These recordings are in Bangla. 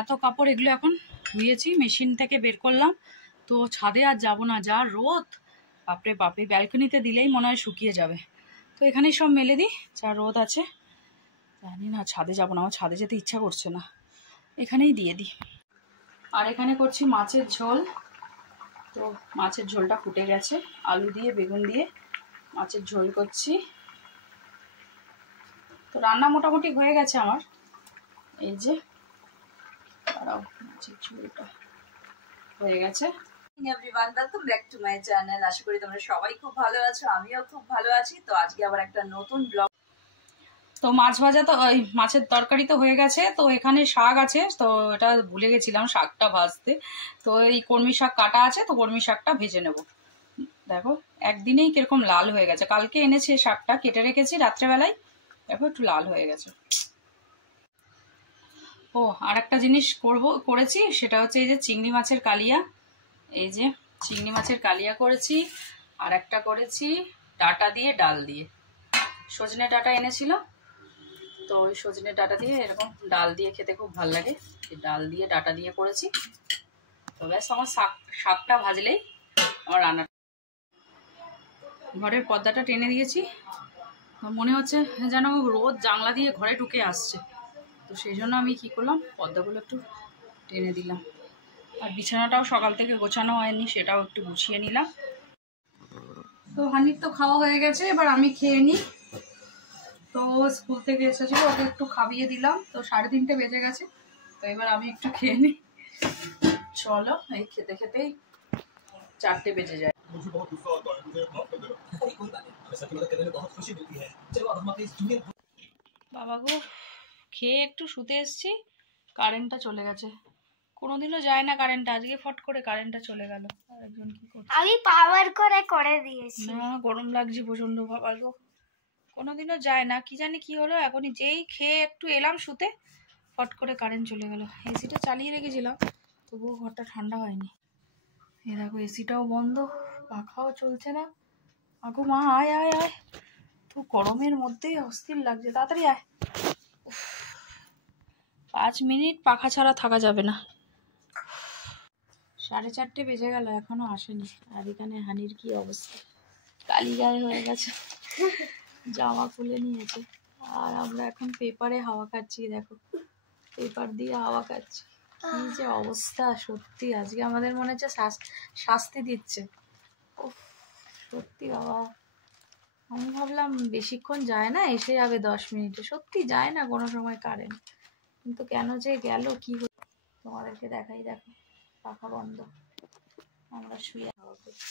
এত কাপড় এগুলো এখন ধুয়েছি, মেশিন থেকে বের করলাম। তো ছাদে আর যাব না, যা রোদ, বাপরে বাপরে, ব্যালকনিতে দিলেই মনে হয় শুকিয়ে যাবে। তো এখানেই সব মেলে দিই, যা রোদ আছে। জানি না, ছাদে যাব না, আমার ছাদে যেতে ইচ্ছা করছে না, এখানেই দিয়ে দিই। আর এখানে করছি মাছের ঝোল। তো মাছের ঝোলটা ফুটে গেছে, আলু দিয়ে বেগুন দিয়ে মাছের ঝোল করছি। তো রান্না মোটামুটি হয়ে গেছে আমার। এই যে দাঁড়াও, মাছের ঝোলটা হয়ে গেছে। Everyone, welcome back to my channel. আশা করি তোমরা সবাই খুব ভালো আছো, আমিও খুব ভালো আছি। তো আজকে আবার একটা নতুন ব্লগ। তো মাছ ভাজা তো, ওই মাছের তরকারি তো হয়ে গেছে। তো এখানে শাক আছে, তো এটা ভুলে গেছিলাম শাকটা ভাজতে। তো এই কলমি শাক কাটা আছে, তো কলমি শাকটা ভেজে নেব। দেখো একদিনেই কিরকম লাল হয়ে গেছে, কালকে এনেছে শাকটা, কেটে রেখেছি রাত্রেবেলায়, দেখো একটু লাল হয়ে গেছে। ও আর একটা জিনিস করেছি, সেটা হচ্ছে এই যে চিংড়ি মাছের কালিয়া। এই যে চিংড়ি মাছের কালিয়া করেছি। আর একটা করেছি ডাঁটা দিয়ে ডাল দিয়ে, সজনে ডাঁটা এনেছিল, তো ওই সজনে ডাঁটা দিয়ে এরকম ডাল দিয়ে খেতে খুব ভালো লাগে। ডাল দিয়ে ডাঁটা দিয়ে করেছি। তো ব্যাস, আমার শাকটা ভাজলেই আমার রান্না। ঘরের পর্দাটা টেনে দিয়েছি, মনে হচ্ছে যেন রোদ জানলা দিয়ে ঘরে ঢুকে আসছে। তো সেই জন্য আমি কি করলাম, পর্দাগুলো একটু টেনে দিলাম। আর বিছানাটাও সকাল থেকে গোছানো হয়নি, সেটাও একটু গুছিয়ে নিলাম। তো হানির তো খাওয়া হয়ে গেছে, এবার আমি খেয়ে নিই। তো স্কুল থেকে এসেছিল, ওকে একটু খাইয়ে দিলাম। তো 3:30 বেজে গেছে, তো এবার আমি একটু খেয়ে নিই। চলো, এই খেতে খেতেই 4টে বেজে যায়। বাবা গো, খেয়ে একটু শুতে এসছি, কারেন্টটা চলে গেছে। কোনোদিনও যায় না কারেন্ট, আজকে ফট করে কারেন্টটা চলে গেল। আরেকজন কি করছে, আমি পাওয়ার করে দিয়েছি। না গরম লাগছে প্রচন্ড বাবা গো, কোনোদিনও যায় না, কি জানি কি হলো। এখনই যেই খেয়ে একটু এলাম শুতে, ফট করে কারেন্ট চলে গেল। এসিটা চালিয়ে রেখেছিলাম, তবুও ঘরটা ঠান্ডা হয়নি। এ দেখো এসিটাও বন্ধ, পাখাও চলছে না। আগো মা, আয় আয় আয়, তো গরমের মধ্যেই অস্থির লাগছে, তাড়াতাড়ি আয়। 5 মিনিট পাখা ছাড়া থাকা যাবে না। 4:30 বেজে গেল, এখনো আসেনি। আর এখানে হানির কি অবস্থা, কালি গায়ে হয়ে গেছে, জামা খুলে নিয়েছে। আর আমরা এখন পেপারে হাওয়া খাচ্ছি, দেখো পেপার দিয়ে হাওয়া খাচ্ছি। কি যে অবস্থা, সত্যি আজকে আমাদের মনে হচ্ছে শাস্তি দিচ্ছে। সত্যি বাবা, আমি ভাবলাম বেশিক্ষণ যায় না, এসে যাবে 10 মিনিটে, সত্যি যায় না কোনো সময় কারেন্ট। কিন্তু কেন যে গেল কি হলো, তোমাদেরকে দেখাই। দেখো পাখা বন্ধ, আমরা শুয়ে হাওয়া করছি।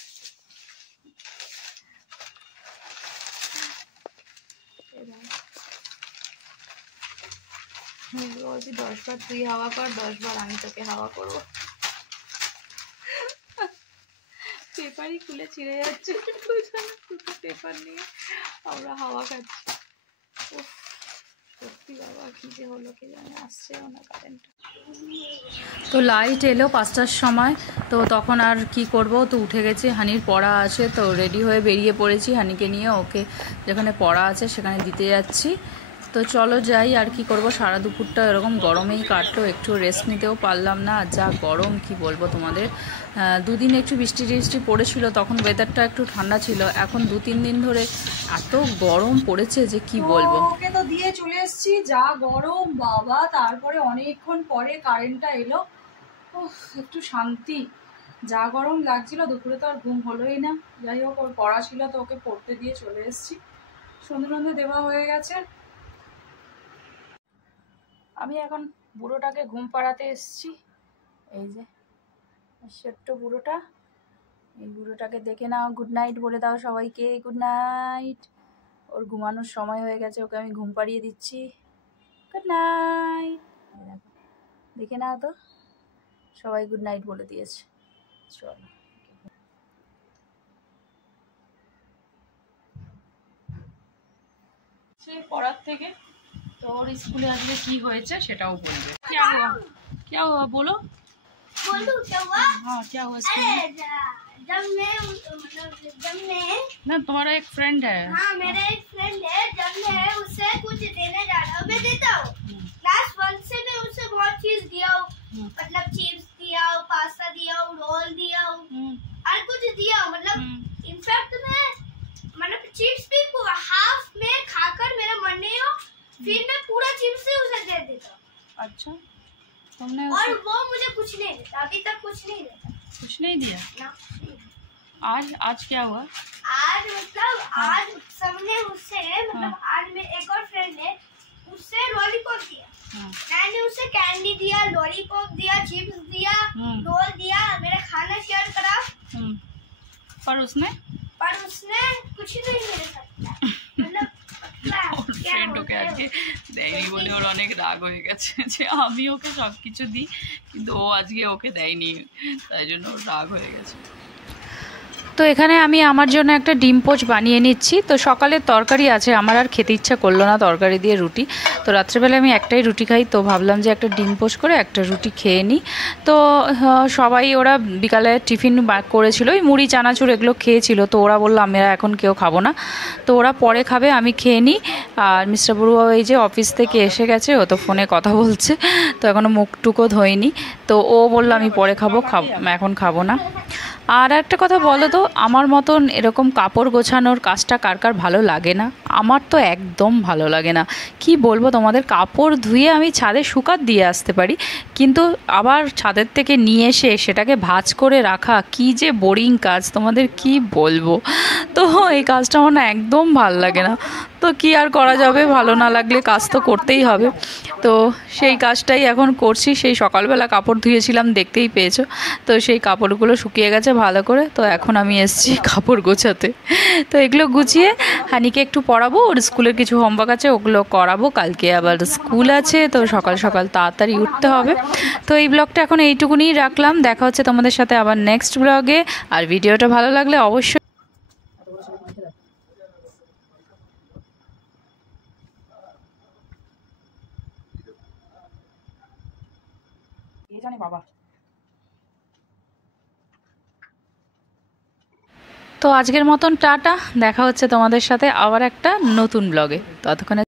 বলছি 10 বার তুই হাওয়া কর, 10 বার আমি তোকে হাওয়া করবো। পেপারই খুলে ছিঁড়ে যাচ্ছে, দুটো পেপার নিয়ে আমরা হাওয়া খাচ্ছি। সত্যি বাবা, কি যে হলো কে জানে, আসছেও না কারেন্ট। তো লাইট এলো 5টার সময়, তো তখন আর কি করব, তো উঠে গেছি, হানির পড়া আছে, তো রেডি হয়ে বেরিয়ে পড়েছি হানিকে নিয়ে। ওকে যেখানে পড়া আছে সেখানে দিতে যাচ্ছি। তো চলো যাই, আর কি করব, সারা দুপুরটা এরকম গরমেই কাটলো, একটু রেস্ট নিতেও পারলাম না। যা গরম কি বলবো তোমাদের। 2 দিন একটু বৃষ্টি টিষ্টি পড়েছিল, তখন ওয়েদারটা একটু ঠান্ডা ছিল। এখন 2-3 দিন ধরে এত গরম পড়েছে যে কি বলবো। ওকে তো দিয়ে চলে এসেছি, যা গরম বাবা। তারপরে অনেকক্ষণ পরে কারেন্টটা এলো, একটু শান্তি। যা গরম লাগছিল, দুপুরে তো আর ঘুম হলোই না। যাই হোক, ওর পড়া ছিল, তো ওকে পড়তে দিয়ে চলে এসেছি। সন্ধে দেওয়া হয়ে গেছে। আমি এখন বুড়োটাকে ঘুম পাড়াতে এসেছি। এই যে ছোট্ট বুড়োটা, এই বুড়োটাকে দেখে নাও, গুড নাইট বলে দাও সবাইকে, গুড নাইট। ওর ঘুমানোর সময় হয়ে গেছে, ওকে আমি ঘুম পাড়িয়ে দিচ্ছি। গুড নাইট, দেখে নাও তো, সবাই গুড নাইট বলে দিয়েছে। চলো, সে পড়ার থেকে তো ওর স্কুলে আজকে কি হয়েছে সেটাও বলবে। क्या हुआ बोलो। बोलूं क्या हुआ? हाँ क्या हुआ स्कूल में? जब मैं ना, तुम्हारा एक फ्रेंड है। हाँ मेरा एक फ्रेंड है, जब मैं उसे कुछ देने जा रहा हूँ, मैं देता हूँ। क्लास 1 से मैं उसे बहुत चीज दिया हूँ, अच्छा, तुमने और उसे वो मुझे कुछ नहीं देता, अभी तक कुछ नहीं देता कुछ नहीं दिया? ना। आज क्या हुआ? आज मतलब आज सबने उससे मतलब आज में एक और फ्रेंड है उससे लॉलीपॉप दिया। मैंने उसे कैंडी दिया, लॉलीपॉप दिया, चिप्स दिया, रोल दिया, मेरा खाना शेयर करा, पर उसने कुछ नहीं मेरे साथ किया। मतलब ওর ফ্রেন্ড ওকে আজকে দেয়নি বলে ওর অনেক রাগ হয়ে গেছে যে আমি ওকে সব কিছু দিই কিন্তু ও আজকে ওকে দেয়নি, তাই জন্য ওর রাগ হয়ে গেছে। তো এখানে আমি আমার জন্য একটা ডিম পোচ বানিয়ে নিচ্ছি। তো সকালের তরকারি আছে, আমার আর খেতে ইচ্ছা করলো না তরকারি দিয়ে রুটি, তো রাত্রেবেলা আমি একটাই রুটি খাই, তো ভাবলাম যে একটা ডিম পোচ করে একটা রুটি খেয়ে নিই। তো সবাই ওরা বিকালে টিফিন করেছিল, ওই মুড়ি চানাচুর এগুলো খেয়েছিল, তো ওরা বললো আমরা এখন কেউ খাবো না, তো ওরা পরে খাবে, আমি খেয়ে নিই। আর মিস্টার বড়ুয়া এই যে অফিস থেকে এসে গেছে, ও তো ফোনে কথা বলছে, তো এখনও মুখটুকো ধোয়নি, তো ও বললো আমি পরে খাবো, এখন খাবো না। আর একটা কথা বলো তো, আমার মতন এরকম কাপড় গোছানোর কাজটা কার কার ভালো লাগে না? আমার তো একদম ভালো লাগে না। কি বলবো তোমাদের, কাপড় ধুয়ে আমি ছাদে শুকাত দিয়ে আসতে পারি, কিন্তু আবার ছাদের থেকে নিয়ে এসে সেটাকে ভাঁজ করে রাখা কি যে বোরিং কাজ, তোমাদের কি বলবো। তো এই কাজটা আমার না একদম ভালো লাগে না, তো কি আর করা যাবে, ভালো না লাগলে কাজ তো করতেই হবে। তো সেই কাজটাই এখন করছি। সেই সকালবেলা কাপড় ধুয়েছিলাম, দেখতেই পেয়েছো, তো সেই কাপড়গুলো শুকিয়ে গেছে ভালো করে, তো এখন আমি এসেছি কাপড় গোছাতে। তো এগুলো গুছিয়ে হানিকে একটু পড়াবো, ওর স্কুলের কিছু হোমওয়ার্ক আছে ওগুলো করাবো, কালকে আবার স্কুল আছে, তো সকাল সকাল তাড়াতাড়ি উঠতে হবে। তো এই ব্লগটা এখন এইটুকুনি রাখলাম, দেখা হচ্ছে তোমাদের সাথে আবার নেক্সট ব্লগে। আর ভিডিওটা ভালো লাগলে অবশ্যই বাবা। তো আজকের মতন টাটা, দেখা হচ্ছে তোমাদের সাথে আবার একটা নতুন ব্লগে, ততক্ষণে